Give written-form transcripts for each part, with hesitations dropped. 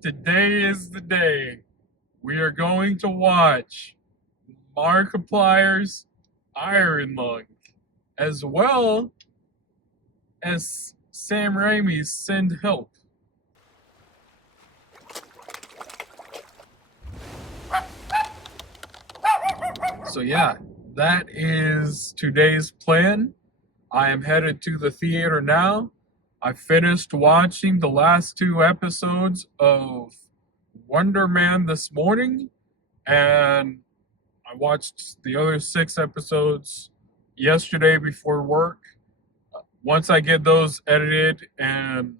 Today is the day we are going to watch Markiplier's Iron Lung, as well as Sam Raimi's Send Help. So yeah, that is today's plan. I am headed to the theater now. I finished watching the last 2 episodes of Wonder Man this morning, and I watched the other 6 episodes yesterday before work. Once I get those edited and,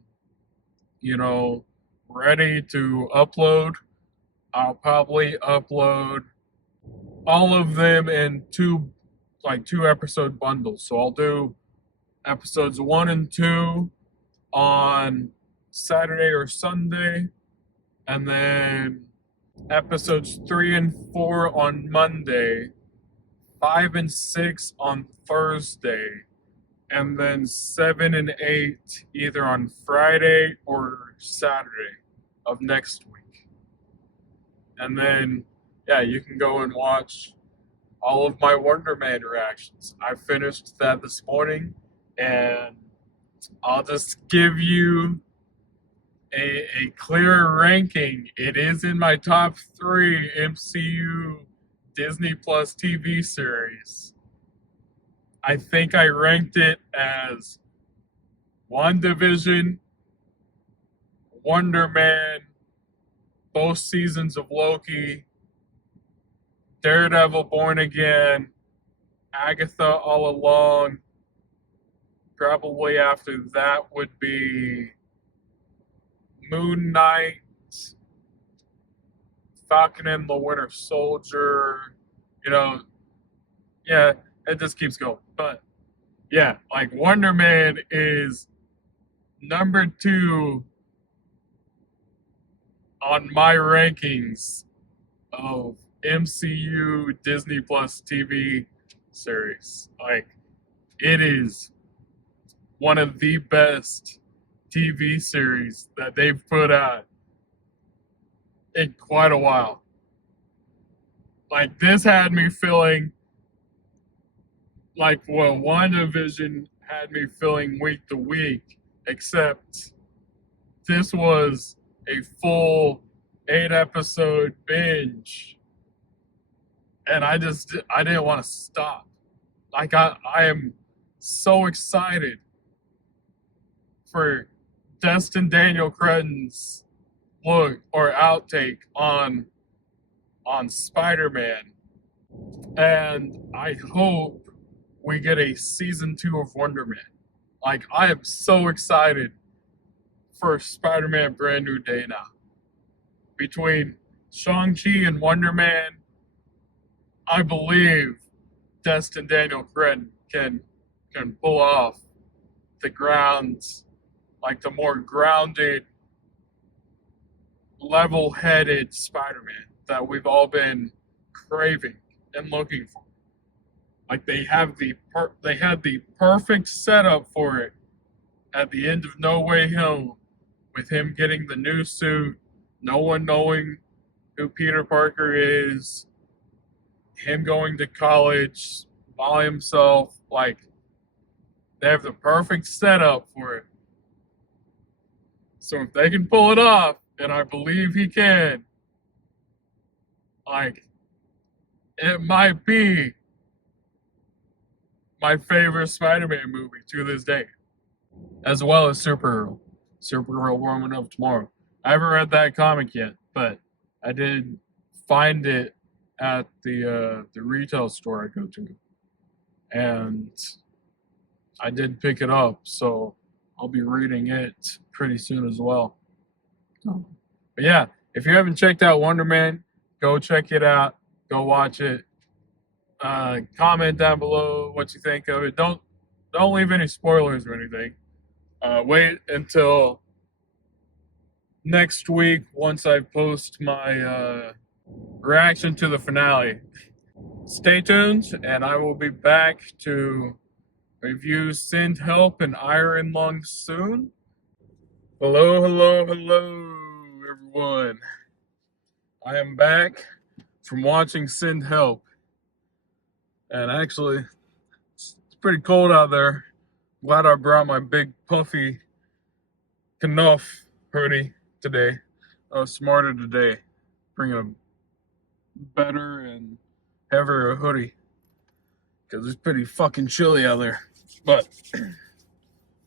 ready to upload, I'll probably upload all of them in 2 episode bundles. So I'll do episodes 1 and 2 on Saturday or Sunday, and then episodes 3 and 4 on Monday, 5 and 6 on Thursday, and then 7 and 8 either on Friday or Saturday of next week. And then, yeah, you can go and watch all of my Wonder Man reactions. I finished that this morning, and I'll just give you a clear ranking. It is in my top 3 MCU Disney Plus TV series. I think I ranked it as WandaVision, Wonder Man, both seasons of Loki, Daredevil Born Again, Agatha All Along. Probably after that would be Moon Knight, Falcon and the Winter Soldier. Yeah, it just keeps going. But yeah, like Wonder Man is number 2 on my rankings of MCU Disney Plus TV series. Like, it is one of the best TV series that they've put out in quite a while. Like, this had me feeling like what WandaVision had me feeling week to week, except this was a full 8-episode binge. And I didn't want to stop. Like, I am so excited for Destin Daniel Cretton's look or outtake on Spider-Man. And I hope we get a season 2 of Wonder Man. Like, I am so excited for Spider-Man Brand New Day now. Between Shang-Chi and Wonder Man, I believe Destin Daniel Cretton can pull off the grounds, like the more grounded, level-headed Spider-Man that we've all been craving and looking for. Like, they had the perfect setup for it at the end of No Way Home, with him getting the new suit, no one knowing who Peter Parker is, him going to college by himself. Like, they have the perfect setup for it. So if they can pull it off, and I believe he can, like, it might be my favorite Spider-Man movie to this day, as well as Superhero Woman of Tomorrow. I haven't read that comic yet, but I did find it at the retail store I go to, and I did pick it up, so I'll be reading it pretty soon as well. But yeah, if you haven't checked out Wonder Man, go check it out. Go watch it. Comment down below what you think of it. Don't leave any spoilers or anything. Wait until next week once I post my reaction to the finale. Stay tuned, and I will be back to review Send Help and Iron Lung soon. Hello, everyone. everyone. I am back from watching Send Help. And actually, it's pretty cold out there. Glad I brought my big puffy Knuff hoodie today. I was smarter today. Bring a better and heavier hoodie. Because it's pretty fucking chilly out there. But,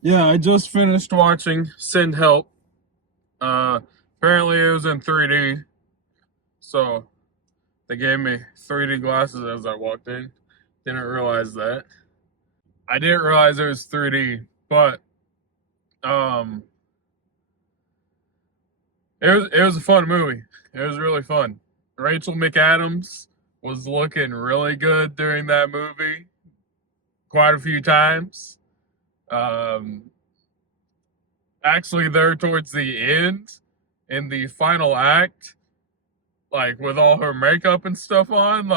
yeah, I just finished watching Send Help. Apparently it was in 3D. So they gave me 3D glasses as I walked in. Didn't realize that. I didn't realize it was 3D, but it was a fun movie. It was really fun. Rachel McAdams was looking really good during that movie quite a few times. Actually, there towards the end, in the final act, like with all her makeup and stuff on,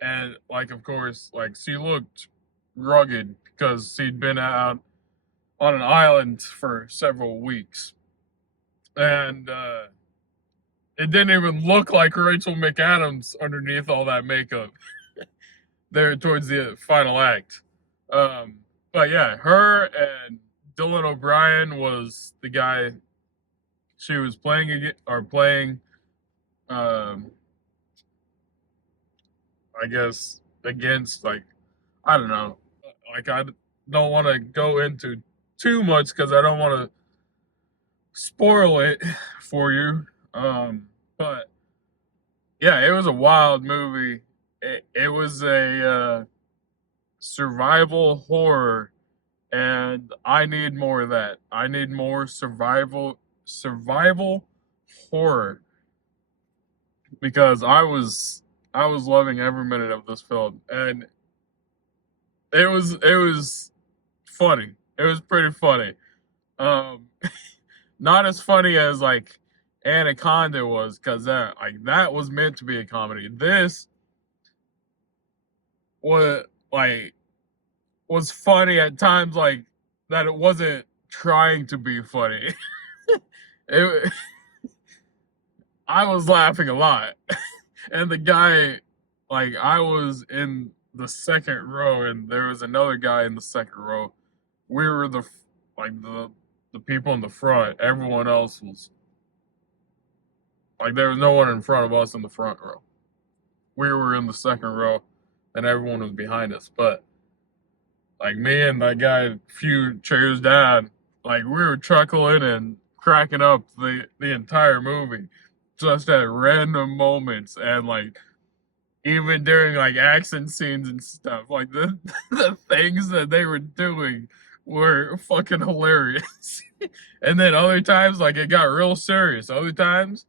and of course, she looked rugged because she'd been out on an island for several weeks. And it didn't even look like Rachel McAdams underneath all that makeup there towards the final act. But yeah, her and Dylan O'Brien was the guy she was playing, I guess, against, I don't know. I don't want to go into too much because I don't want to spoil it for you. But yeah, it was a wild movie. It was a survival horror, and I need more of that. I need more survival horror because I was loving every minute of this film, and it was funny. It was pretty funny. Not as funny as Anaconda was, because that was meant to be a comedy. This was funny at times, that it wasn't trying to be funny. I was laughing a lot, and the guy, I was in the second row, and there was another guy in the second row. We were the people in the front. Everyone else was there was no one in front of us in the front row. We were in the second row, and everyone was behind us. But me and that guy a few chairs down, we were chuckling and cracking up the entire movie, just at random moments, and even during action scenes and stuff. The things that they were doing were fucking hilarious. And then other times, it got real serious. Other times,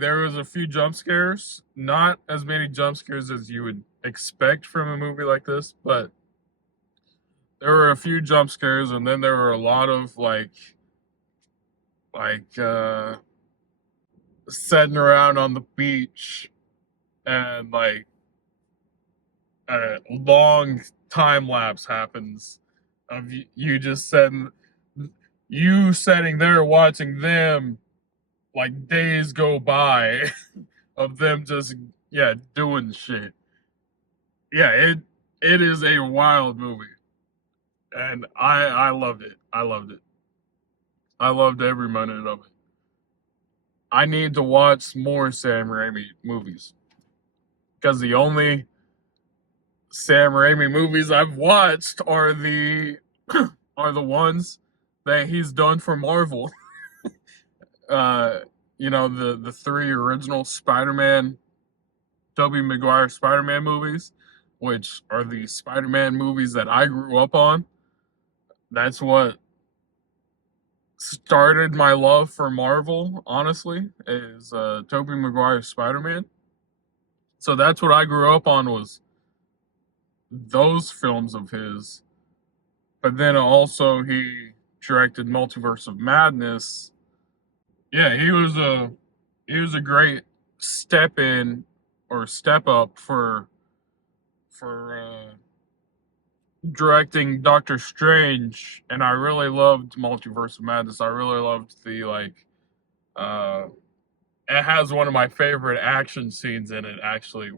there was a few jump scares. Not as many jump scares as you would expect from a movie like this, but there were a few jump scares, and then there were a lot of sitting around on the beach, and a long time lapse happens of you just sitting there watching them, days go by of them just doing shit. Yeah, it is a wild movie, and I loved it. I loved every minute of it. I need to watch more Sam Raimi movies, because the only Sam Raimi movies I've watched are the ones that he's done for Marvel. The three original Spider-Man, Tobey Maguire Spider-Man movies, which are the Spider-Man movies that I grew up on. That's what started my love for Marvel, honestly, is Tobey Maguire's Spider-Man. So that's what I grew up on, was those films of his. But then also he directed Multiverse of Madness. Yeah, he was a great step up for directing Doctor Strange, and I really loved Multiverse of Madness. I really loved the Uh, it has one of my favorite action scenes in it, actually,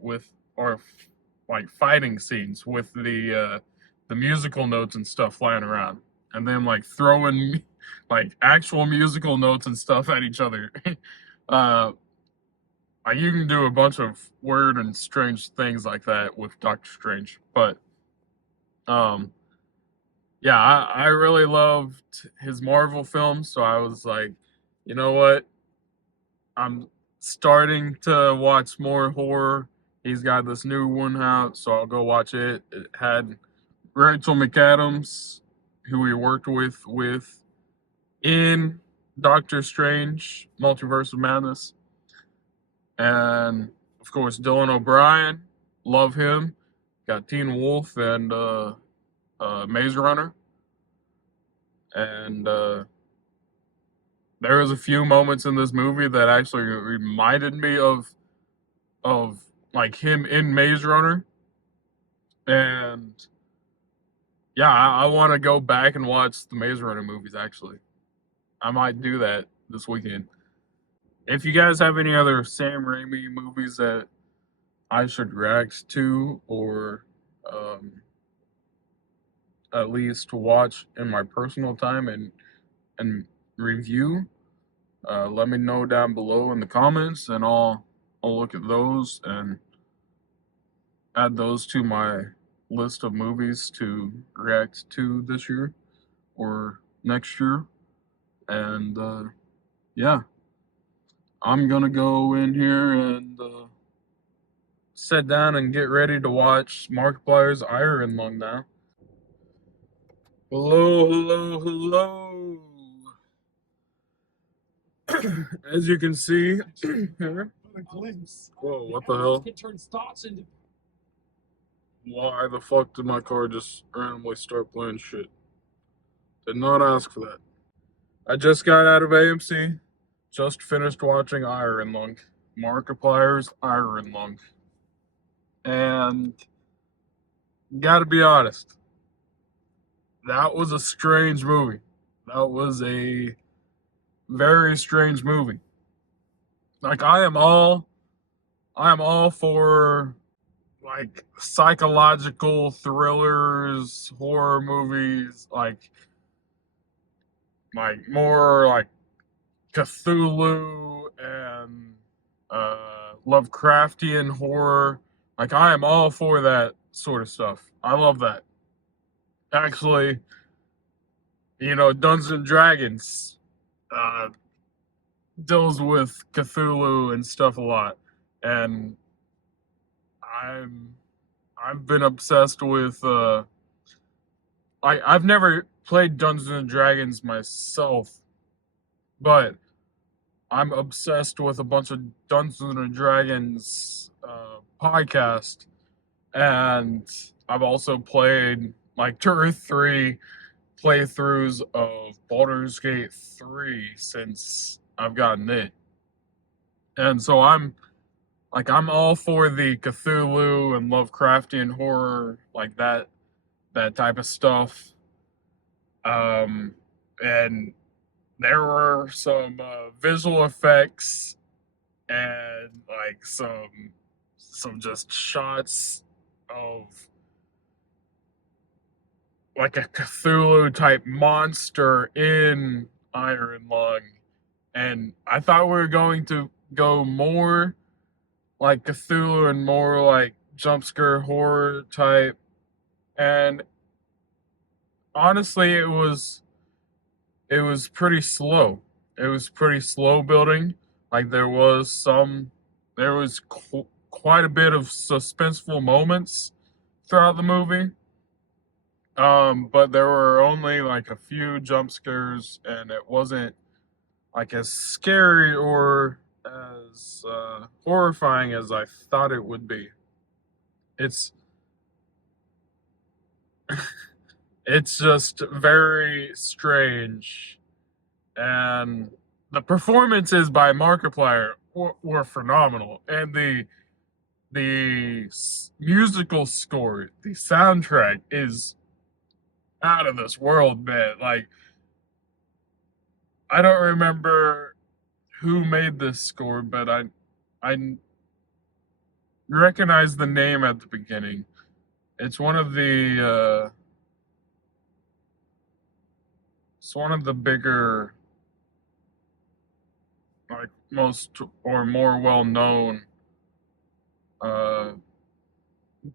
like fighting scenes with the musical notes and stuff flying around, and then like throwing like actual musical notes and stuff at each other. uh, you can do a bunch of weird and strange things like that with Doctor Strange, but um, yeah, I really loved his Marvel films, so I was like, you know what? I'm starting to watch more horror. He's got this new one out, so I'll go watch it. It had Rachel McAdams, who we worked with in Doctor Strange, Multiverse of Madness, and of course Dylan O'Brien. Love him. Got Teen Wolf and Maze Runner, and there was a few moments in this movie that actually reminded me of like him in Maze Runner, and yeah, I want to go back and watch the Maze Runner movies. Actually, I might do that this weekend. If you guys have any other Sam Raimi movies that I should react to, or um, at least watch in my personal time and review, let me know down below in the comments, and I'll look at those and add those to my list of movies to react to this year or next year. And yeah, I'm gonna go in here and sit down and get ready to watch Markiplier's Iron Lung now. Hello, hello, hello. As you can see here. Whoa, what the hell? Why the fuck did my car just randomly start playing shit? Did not ask for that. I just got out of AMC. Just finished watching Iron Lung. Markiplier's Iron Lung. And gotta be honest, that was a strange movie. That was a very strange movie. Like I am all for like psychological thrillers, horror movies, more like Cthulhu and Lovecraftian horror. Like I am all for that sort of stuff. I love that. Actually, Dungeons and Dragons uh, deals with Cthulhu and stuff a lot, and I'm I've been obsessed with. I've never played Dungeons and Dragons myself, but I'm obsessed with a bunch of Dungeons and Dragons podcast, and I've also played like 2 or 3 playthroughs of Baldur's Gate 3 since I've gotten it. And so I'm all for the Cthulhu and Lovecraftian horror, like that type of stuff. And there were some visual effects and like some just shots of like a Cthulhu type monster in Iron Lung, and I thought we were going to go more like Cthulhu and more like jump scare horror type, and honestly, it was pretty slow. It was pretty slow building. Like there was quite a bit of suspenseful moments throughout the movie. But there were only like a few jump scares, and it wasn't like as scary or as horrifying as I thought it would be. It's it's just very strange, and the performances by Markiplier were phenomenal, and the musical score, the soundtrack is out of this world, man. Like I don't remember who made this score, but I recognize the name at the beginning. It's one of the it's one of the bigger, like, most or more well known uh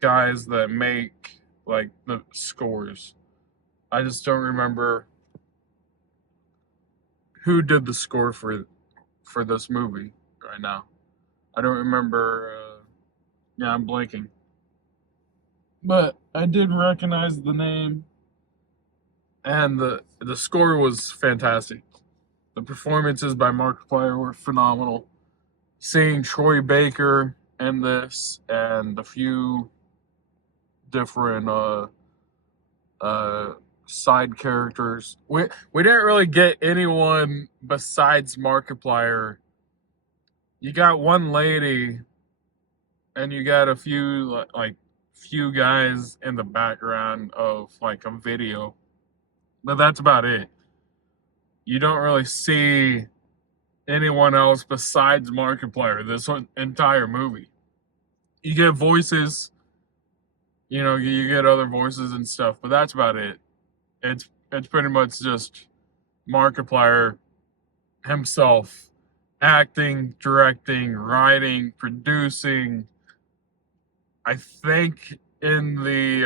guys that make like the scores. I just don't remember who did the score for this movie right now. I don't remember. Yeah, I'm blanking. But I did recognize the name, and the score was fantastic. The performances by Markiplier were phenomenal. Seeing Troy Baker in this and a few different uh side characters. We didn't really get anyone besides Markiplier. You got one lady, and you got a few like few guys in the background of like a video, but that's about it. You don't really see anyone else besides Markiplier this entire movie. You get voices, you get other voices and stuff, but that's about it. It's pretty much just Markiplier himself acting, directing, writing, producing. I think in the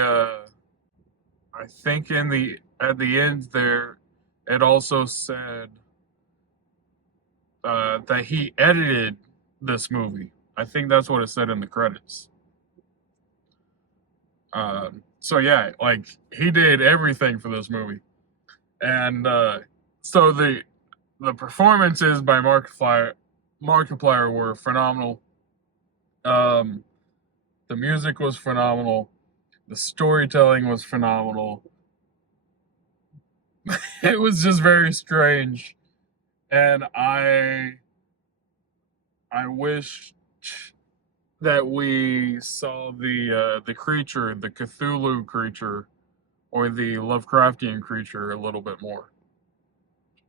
I think in the at the end there, it also said that he edited this movie. I think that's what it said in the credits. So yeah, like, he did everything for this movie, and so the performances by Markiplier were phenomenal. Um, the music was phenomenal. The storytelling was phenomenal. It was just very strange, and I wish that we saw the creature, the Cthulhu creature, or the Lovecraftian creature a little bit more,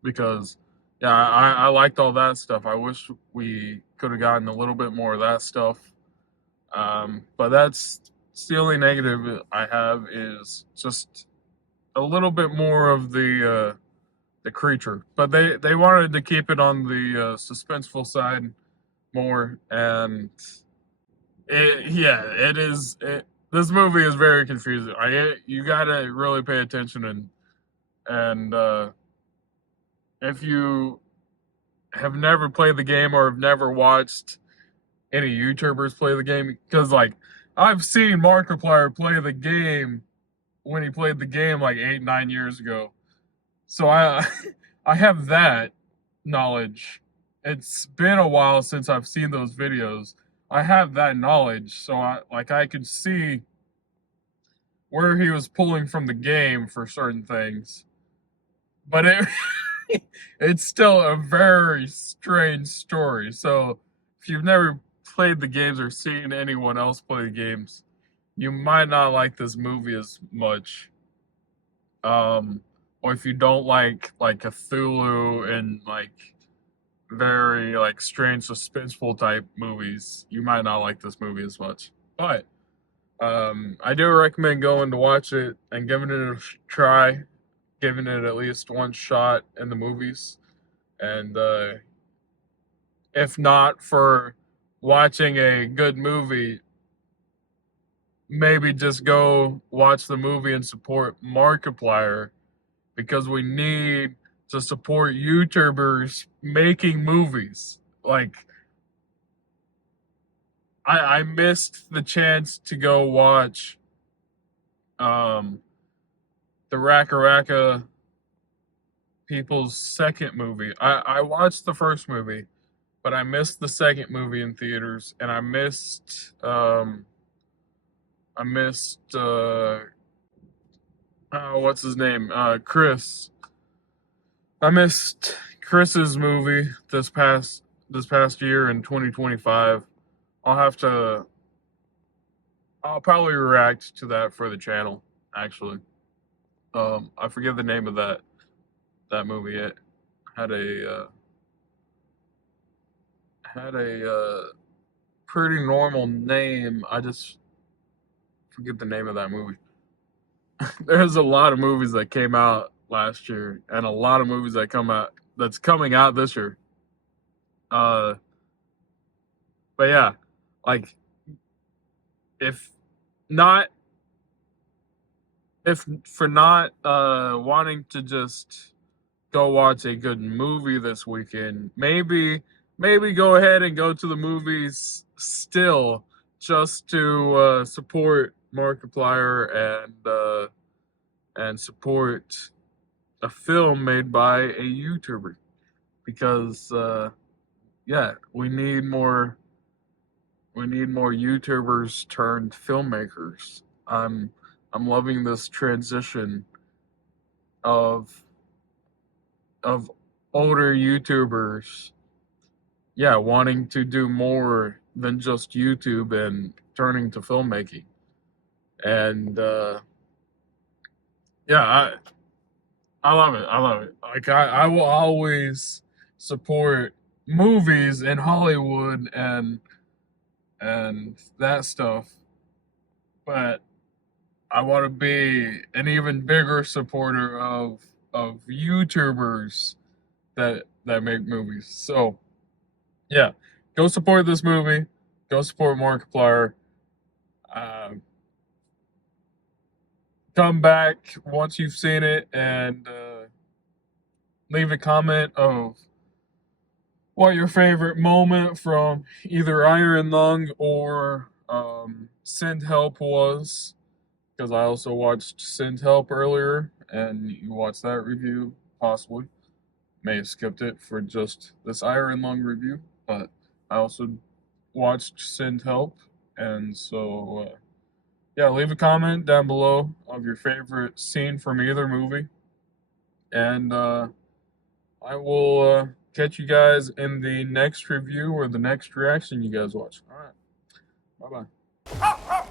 because yeah, I liked all that stuff. I wish we could have gotten a little bit more of that stuff. But that's the only negative I have, is just a little bit more of the creature. But they wanted to keep it on the suspenseful side more, and it is. This movie is very confusing. You gotta really pay attention, and if you have never played the game or have never watched any YouTubers play the game, because like, I've seen Markiplier play the game when he played the game like 8-9 years ago, so I I have that knowledge. It's been a while since I've seen those videos. I have that knowledge, so I could see where he was pulling from the game for certain things. But it's still a very strange story. So if you've never played the games or seen anyone else play the games, you might not like this movie as much. Or if you don't like Cthulhu and like very like strange suspenseful type movies, you might not like this movie as much. But I do recommend going to watch it and giving it a try, giving it at least one shot in the movies. And if not for watching a good movie, maybe just go watch the movie and support Markiplier, because we need to support YouTubers making movies. Like, I missed the chance to go watch um the Raka Raka people's second movie. I watched the first movie, but I missed the second movie in theaters, and I missed what's his name? Chris. I missed Chris's movie this past year in 2025. I'll have to I'll probably react to that for the channel, actually. I forget the name of that movie. It had a had a pretty normal name. I just forget the name of that movie. There's a lot of movies that came out last year, and a lot of movies that's coming out this year. But yeah, like if not if for not wanting to just go watch a good movie this weekend, maybe go ahead and go to the movies still, just to support Markiplier and support a film made by a YouTuber, because yeah, we need more YouTubers turned filmmakers. I'm loving this transition of older YouTubers, yeah, wanting to do more than just YouTube and turning to filmmaking. And yeah, I love it. I love it. Like I will always support movies in Hollywood and that stuff, but I want to be an even bigger supporter of YouTubers that make movies. So yeah, go support this movie. Go support Markiplier. Come back once you've seen it and leave a comment of what your favorite moment from either Iron Lung or Send Help was, because I also watched Send Help earlier, and you watched that review, possibly. May have skipped it for just this Iron Lung review, but I also watched Send Help, and so yeah, leave a comment down below of your favorite scene from either movie, and I will catch you guys in the next review or the next reaction you guys watch. All right, bye bye.